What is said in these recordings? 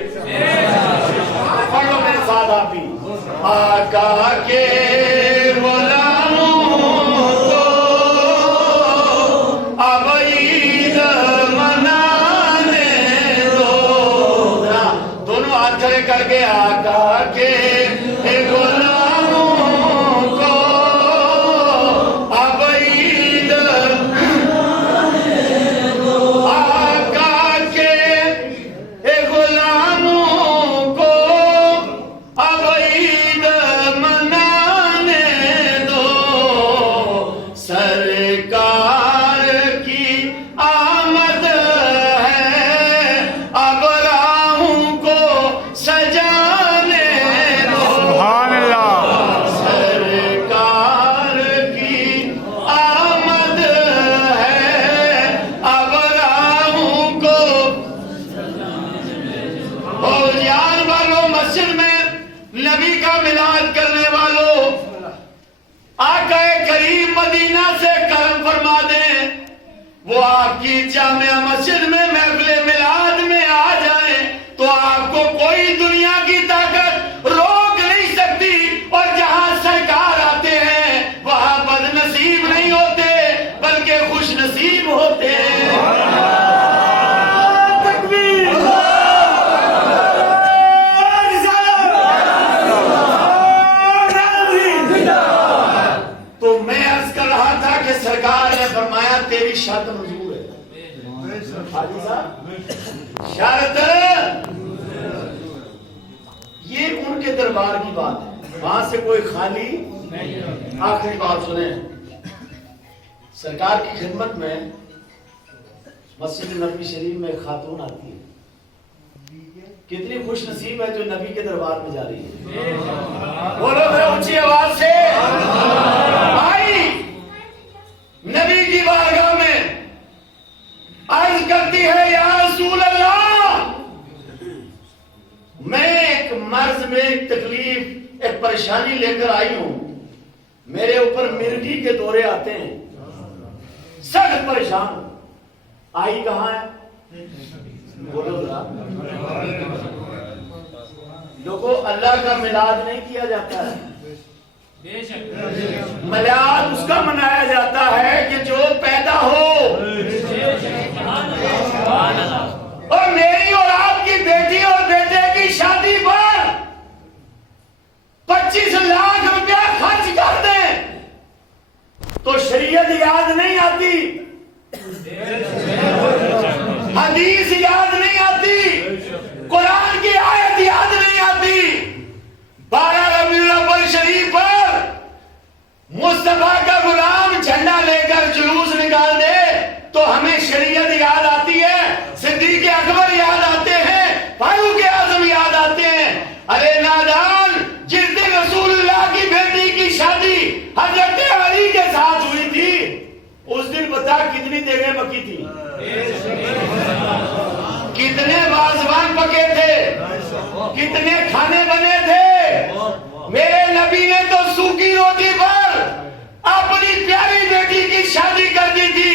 پڑھ لو میرے ساتھ آپ بھی. آقا کے غلاموں کو اب عید منانے دو. دونوں ہاتھ کھڑے کر کے آقا کے وہ آپ کی جامع مسجد میں محفل میلاد میں آ جائیں تو آپ کو کوئی دنیا کی طاقت روک نہیں سکتی. اور جہاں سرکار آتے ہیں وہاں بد نصیب نہیں ہوتے بلکہ خوش نصیب ہوتے ہیں. تو میں عرض کر رہا تھا کہ سرکار نے فرمایا تیری شرط منظور ہے. حاجی صاحب شرط یہ ان کے دربار کی بات ہے, وہاں سے کوئی خالی. آخری بات سنیں, سرکار کی خدمت میں مسجد نبوی شریف میں ایک خاتون آتی ہے. کتنی خوش نصیب ہے جو نبی کے دربار میں جا رہی ہے. بولو ذرا اونچی آواز سے. آئی نبی کی بارگاہ میں عرض کرتی ہے یا رسول اللہ, میں ایک مرض میں ایک تکلیف ایک پریشانی لے کر آئی ہوں. میرے اوپر مرگی کے دورے آتے ہیں, سخت پریشان. آئی کہاں ہے؟ بولو ذرا. لوگوں اللہ کا میلاد نہیں کیا جاتا ہے. میلاد اس کا منایا جاتا ہے کہ جو پیدا ہو. اور میری اور آپ کی بیٹی اور بیٹے کی شادی پر 25 لاکھ روپیہ خرچ کر دیں تو شریعت یاد نہیں آتی, حدیث یاد نہیں آتی, قرآن کی آیت یاد نہیں آتی. 12 ربیع الاول شریف پر مصطفیٰ کا غلام جھنڈا لے کر جلوس نکال دے تو ہمیں شریعت یاد آتی ہے, صدیق اکبر یاد آتے ہیں, فاروق اعظم یاد آتے ہیں. ارے نادان, جس دن رسول اللہ کی بیٹی کی شادی حضرت علی کے ساتھ ہوئی تھی اس دن بتا کتنی دیگیں پکی تھی, کتنے وازوان پکے تھے, کتنے کھانے بنے تھے. میرے نبی نے تو سوکھی روٹی پر اپنی پیاری بیٹی کی شادی کر دی تھی.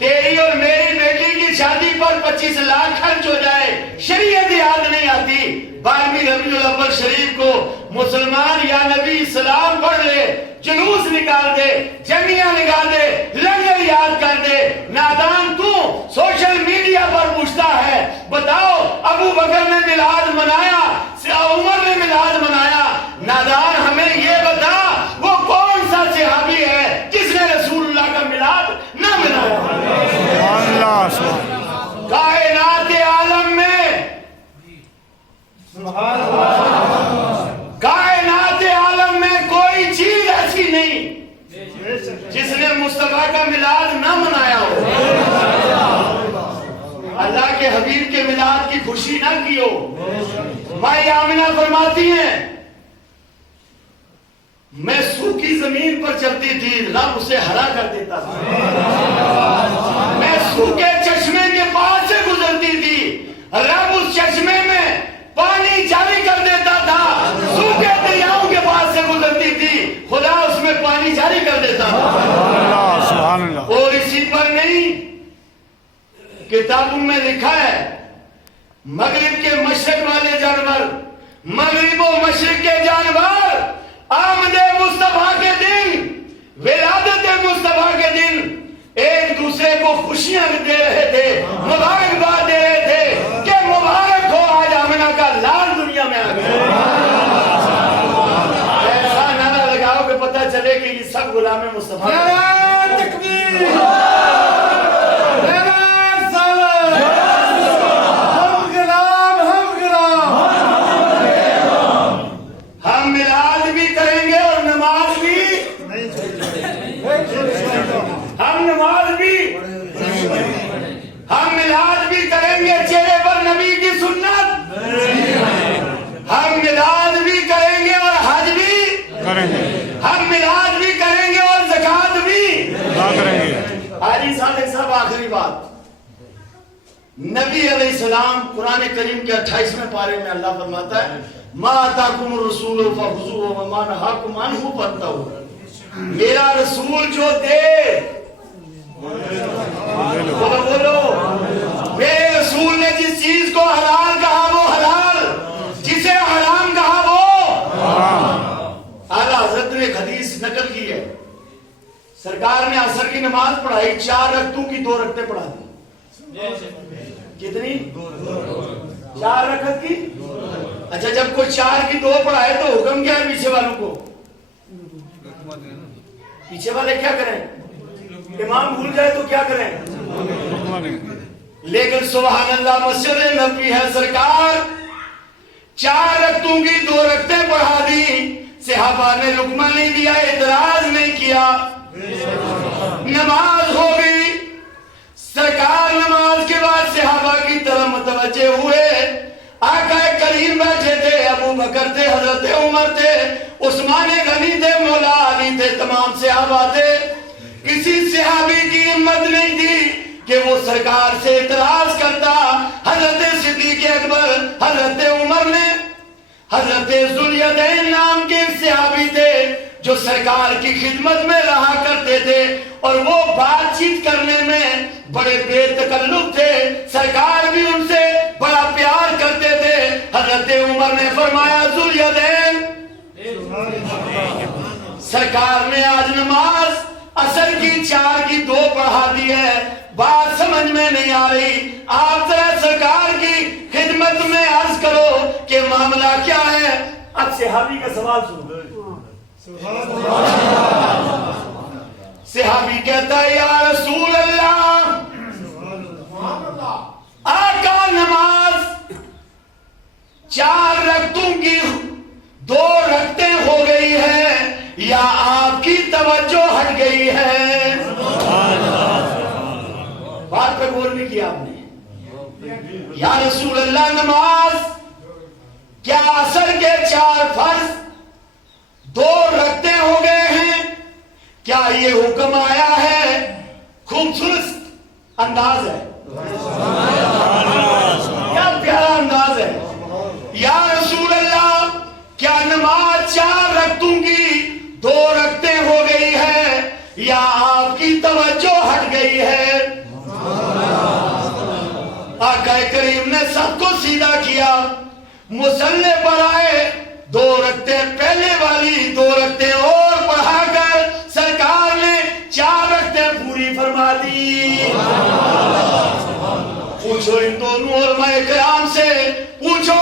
تیری اور میری بیٹی کی شادی پر 25 لاکھ خرچ ہو جائے, شریعت یاد نہیں آتی. 12 ربیع الاول شریف کو مسلمان یا نبی سلام پڑھ لے, جلوس نکال دے, جمعیاں نکال دے, لنگر یاد کر دے. نادان تو سوشل میڈیا پر پوچھتا ہے بتاؤ ابو بکر نے میلاد منایا, عمر نے میلاد منایا. نادان ہمیں یہ بتا وہ کون سا صحابی ہے جس نے رسول اللہ کا میلاد نہ منایا. کائنات عالم میں کائنات عالم میں کوئی چیز ایسی نہیں جس نے مصطفیٰ کا میلاد نہ منایا ہو, اللہ کے حبیب کے میلاد کی خوشی نہ کی ہو. مائی آمنہ فرماتی ہیں میں سوکھی زمین پر چلتی تھی, رب اسے ہرا کر دیتا تھا. میں سوکھے چشمے کے پاس سے گزرتی تھی, رب اس چشمے میں پانی جاری کر دیتا تھا. سوکھے دریاؤں کے پاس سے گزرتی تھی, خدا اس میں پانی جاری کر دیتا تھا. اور اسی پر نہیں, کتابوں میں لکھا ہے مغرب کے مشرق مغرب و مشرق کے جانور آمد مصطفیٰ کے دن، ولادت مصطفیٰ کے دن ایک دوسرے کو خوشیاں دے رہے تھے، مبارکباد دے رہے تھے کہ مبارک ہو آج آمنہ کا لال دنیا میں آ گیا۔ ایسا نعرہ لگاؤ کہ پتہ چلے کہ یہ سب غلام مصطفیٰ ہیں۔ تکبیر، ہم میلاد بھی کریں گے اور نماز بھی، ہم نماز بھی، ہم میلاد بھی کریں گے چہرے پر نبی کی سنت، ہم میلاد بھی کریں گے اور حج بھی کریں گے، ہم میلاد بھی کریں گے اور زکات بھی کریں گے۔ حاجی صاحب آخری بات، نبی علیہ السلام قرآن کریم کے 28ویں پارے میں اللہ فرماتا ہے ما آتاکم الرسول فخذوہ وما نہاکم عنہ فانتہوا، میرا رسول جو دے، بولو، میرے رسول نے جس چیز کو حلال کہا وہ حلال، جسے حرام کہا وہ اعلیٰ حضرت نے ایک حدیث نقل کی ہے، سرکار نے عصر کی نماز پڑھائی، 4 رکعتوں کی 2 رکعتیں پڑھا دی۔ کتنی؟ 4 رکعت کی؟ اچھا جب کوئی 4 کی 2 پڑھائے تو حکم کیا ہے پیچھے والوں کو؟ پیچھے والے کیا کریں؟ امام بھول جائے تو کیا کریں؟ لیکن سبحان اللہ مسجد نبوی ہے، سرکار 4 رکعتوں کی 2 رکعتیں پڑھا دی، صحابہ نے لقمہ نہیں دیا، اعتراض نہیں کیا، نماز ہو گئی۔ سرکار نماز کے بعد صحابہ کی طرف متوجہ ہوئے، آقا کریم بیٹھے تھے، ابو بکر تھے، حضرت عمر تھے، عثمان غنی تھے، مولا علی تھے، تمام صحابہ تھے، کسی صحابی کی ہمت نہیں تھی کہ وہ سرکار سے اعتراض کرتا۔ حضرت صدیق اکبر، حضرت عمر نے، حضرت ذوالیدین نام کے صحابی تھے جو سرکار کی خدمت میں رہا کرتے تھے اور وہ بات چیت کرنے میں بڑے بے تکلف تھے، سرکار بھی ان سے بڑا پیار کرتے تھے۔ حضرت عمر نے فرمایا ذوالیدین، سرکار نے آج نماز عصر کی 4 کی 2 پڑھا دی ہے، بات سمجھ میں نہیں آ رہی، آپ ذرا سرکار کی خدمت میں عرض کرو کہ معاملہ کیا ہے۔ اب صحابی کا سوال سنو، صحابی کہتا ہے یا رسول اللہ، آقا نماز 4 رکعتوں کی 2 رکعتیں ہو گئی ہے یا آپ کی توجہ ہٹ گئی ہے؟ بات پہ غور نہیں کیا آپ نے۔ یا رسول اللہ نماز کیا عصر کے 4 فرض 2 رکعتیں ہو گئے ہیں؟ کیا یہ حکم آیا ہے؟ خوبصورت انداز ہے، کیا پیارا انداز ہے۔ یا رسول اللہ کیا نماز 4 رکعتوں کی 2 رکعتیں ہو گئی ہے یا آپ کی توجہ ہٹ گئی ہے؟ آقا کریم نے سب کو سیدھا کیا، مصلی پر آئے، 2 رکعتیں پہلے والی 2 رکعتیں اور پڑھا کر سرکار نے 4 رکعتیں پوری فرما دی۔ پوچھو ان دونوں علماء کرام سے، پوچھو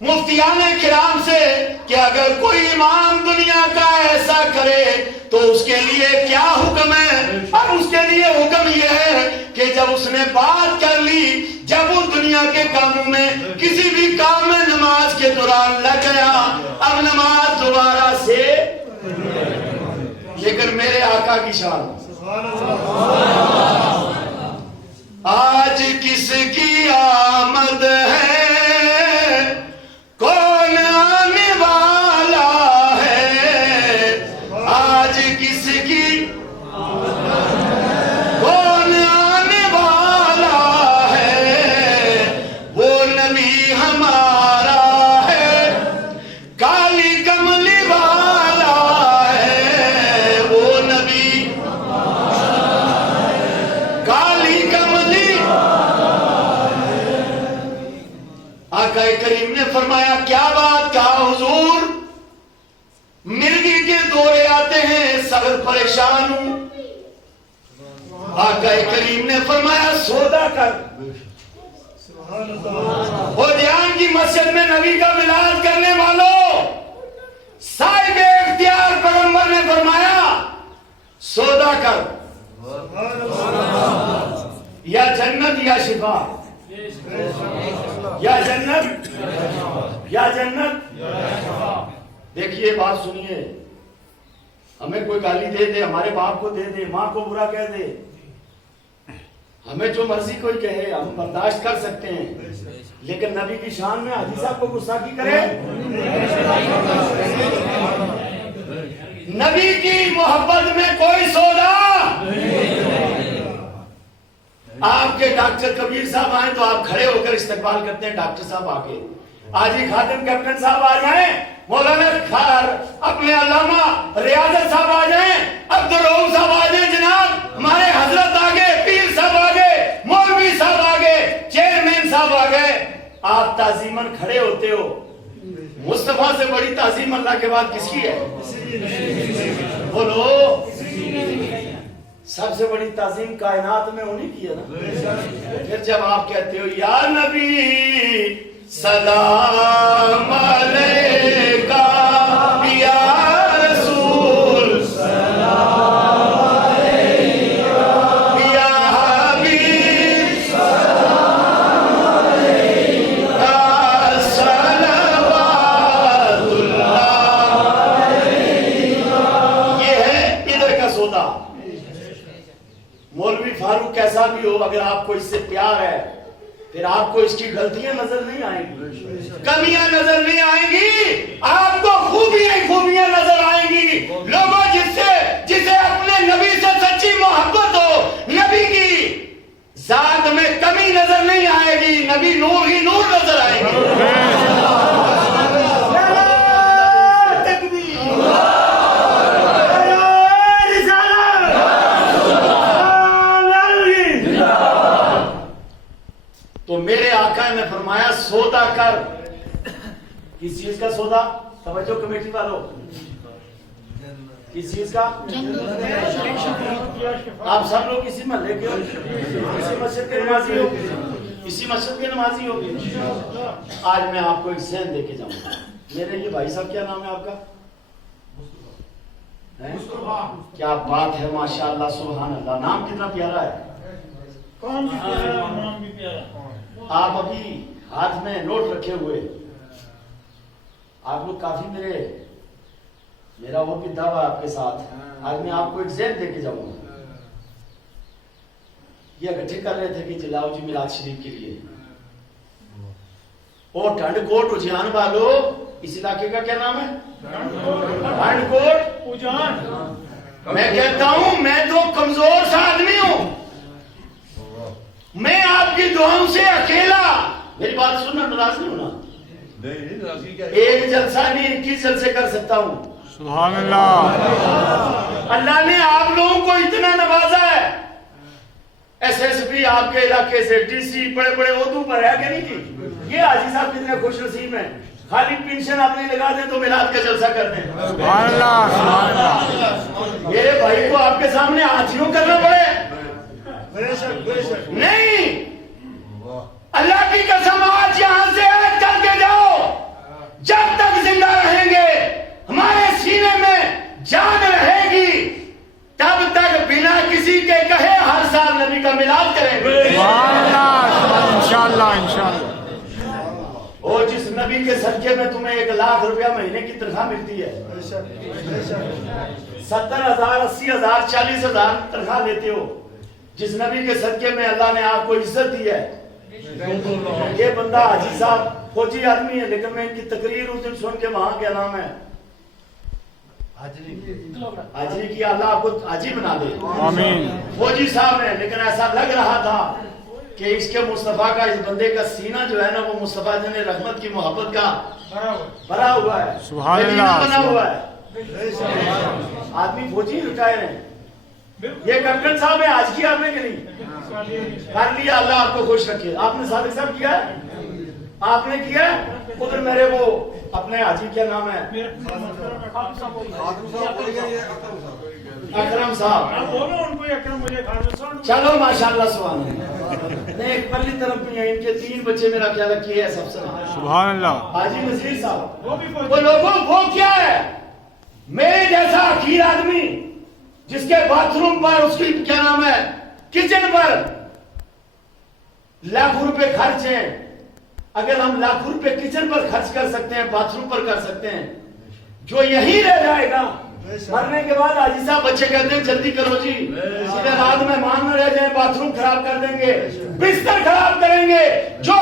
مفتیان کرام سے کہ اگر کوئی امام دنیا کا ایسا کرے تو اس کے لیے کیا حکم ہے؟ اور اس کے لیے حکم یہ ہے کہ جب اس نے بات کر لی، جب وہ دنیا کے کاموں میں کسی بھی کام میں نماز کے دوران لگ گیا، اب نماز دوبارہ سے، لیکن میرے آقا کی شان، آج کس کی آمد ہے، کون آنے والا ہے، آج کس کی کون آنے والا ہے، وہ نبی ہمارا ہے، کالی کملی والا ہے، وہ نبی کالی کملی۔ آقا کریم نے فرمایا کیا بات کہا حضور؟ مرغی کے دورے آتے ہیں، سخت پریشان ہوں۔ آقا کریم نے فرمایا سودا کر۔ اودیان کی مسجد میں نبی کا ملاد کرنے والوں، صاحب اختیار پیغمبر نے فرمایا سودا کر، یا جنت یا شفا، یا جنت یا جنت۔ دیکھیے بات سنیے، ہمیں کوئی گالی دے دے، ہمارے باپ کو دے دے، ماں کو برا کہہ دے، ہمیں جو مرضی کوئی کہے ہم برداشت کر سکتے ہیں، لیکن نبی کی شان میں حاجی صاحب کو گستاخی کرے، نبی کی محبت میں کوئی سودا۔ آپ کے ڈاکٹر کبیر صاحب آئیں تو آپ کھڑے ہو کر استقبال کرتے ہیں، ڈاکٹر صاحب آگے، آجی خادم کیپٹن صاحب آ جائیں، مولانا اپنے علامہ ریاضت صاحب آ جائیں، عبدالرؤوف صاحب آ جائیں، جناب ہمارے حضرت آگے، پیر صاحب آگے، مولوی صاحب آگے، چیئرمین صاحب آگے، آپ تعظیماً کھڑے ہوتے ہو۔ مصطفیٰ سے بڑی تعظیم اللہ کے بعد کس کی ہے؟ بولو، سب سے بڑی تعظیم کائنات میں انہی کی ہے نا۔ پھر جب آپ کہتے ہو یا نبی سلام علیکہ، یا رسول سلام علیکہ، یا حبیب سلام علیکہ، صلوات اللہ علیکہ۔ یہ ہے ادھر کا سودا۔ مولوی فاروق کیسا بھی ہو، اگر آپ کو اس سے پیار ہے پھر آپ کو اس کی غلطیاں نظر نہیں آئیں گی، کمیاں نظر نہیں آئیں گی، آپ کو خوبیاں نظر آئیں گی۔ لوگوں جسے اپنے نبی سے سچی محبت ہو، نبی کی ذات میں کمی نظر نہیں آئے گی، نبی نور ہی نور نظر آئے گی۔ تو میرے آقا نے فرمایا سودا کر۔ کس چیز کا سودا؟ توجہ کمیٹی والوں، کس چیز کا؟ آپ سب لوگ اسی محلے کے ہو، اسی مسجد کے نمازی ہو، اسی مسجد کے نمازی ہو۔ آج میں آپ کو ایک ذہن دے کے جاؤں گا۔ میرے یہ بھائی صاحب کیا نام ہے آپ کا؟ کیا بات ہے، ماشاءاللہ سبحان اللہ، نام کتنا پیارا ہے۔ آپ ابھی ہاتھ میں نوٹ رکھے ہوئے، آپ لوگ کافی میرا اور بھی دعویٰ آپ کے ساتھ۔ آج میں آپ کو ایک ذہن دے کے جاؤں گا۔ یہ اکٹھے کر رہے تھے کہ جلاؤ جی میلاد شریف کے لیے، اور ٹھنڈ کوٹ اجیان والو، اس علاقے کا کیا نام ہے؟ ٹھنڈ کوٹ اجیان۔ میں کہتا ہوں میں تو کمزور سا آدمی ہوں، میں آپ کی دعاؤں سے اکیلا، میری بات سننا، ناراض نہیں ہونا، ایک جلسہ نہیں 21 جلسے کر سکتا ہوں۔ سبحان اللہ۔ اللہ نے آپ لوگوں کو اتنا نوازا ہے، ایس ایس پی آپ کے علاقے سے، ڈی سی بڑے بڑے عہدوں پر ہے کہ نہیں جی؟ یہ حاجی صاحب کتنے خوش نصیب ہیں، خالی پینشن آپ نہیں لگا دیں تو میلاد کا جلسہ کر دیں۔ سبحان اللہ، سبحان اللہ۔ میرے بھائی کو آپ کے سامنے ہاتھیوں کرنا پڑے نہیں، اللہ کی قسم آج یہاں سے عہد کر کے جاؤ، جب تک زندہ رہیں گے، ہمارے سینے میں جان رہے گی، تب تک بنا کسی کے کہے ہر سال نبی کا میلاد کریں گے۔ سبحان اللہ، انشاءاللہ انشاءاللہ۔ اور جس نبی کے صدقے میں تمہیں 1 لاکھ روپیہ مہینے کی تنخواہ ملتی ہے، 70,000 80,000 40,000 تنخواہ لیتے ہو، جس نبی کے صدقے میں اللہ نے آپ کو عزت دی ہے، یہ بندہ حاجی صاحب فوجی آدمی ہے، لیکن میں ان کی تقریر اس دن سن کے وہاں کیا نام ہے حاجی کی، اللہ آپ کو حاجی بنا دے، آمین۔ فوجی صاحب ہیں، لیکن ایسا لگ رہا تھا کہ اس کے مصطفیٰ کا، اس بندے کا سینہ جو ہے نا وہ مصطفیٰ جن رحمت کی محبت کا بھرا ہوا ہے، سبحان مدینہ اللہ، بنا ہوا ہے۔ آدمی فوجی ریٹائر ہیں، یہ کیپٹن صاحب ہے، آج کیا آپ نے کہ نہیں کر لیا، اللہ آپ کو خوش رکھے۔ آپ نے صادق صاحب کیا ہے، آپ نے کیا ادھر میرے وہ اپنے حاجی کیا نام ہے اکرم صاحب، چلو ماشاءاللہ سبحان اللہ. نہیں ایک پرلی طرف بھی ہیں، ان کے 3 بچے میرا خیال ہے کیے ہے سب سے. سبحان اللہ. حاجی نذیر صاحب وہ لوگوں وہ کیا ہے میرے جیسا حقیر آدمی جس کے باتھ روم پر اس کی کیا نام ہے کچن پر لاکھوں روپے خرچ ہیں. اگر ہم لاکھوں روپے کچن پر خرچ کر سکتے ہیں، باتھ روم پر کر سکتے ہیں، جو یہی رہ جائے گا مرنے کے بعد حاجی صاحب بچے کہتے ہیں جلدی کرو جی، سیدھے رات مہمان نہ رہ جائیں، باتھ روم خراب کر دیں گے، بستر خراب کریں گے، جو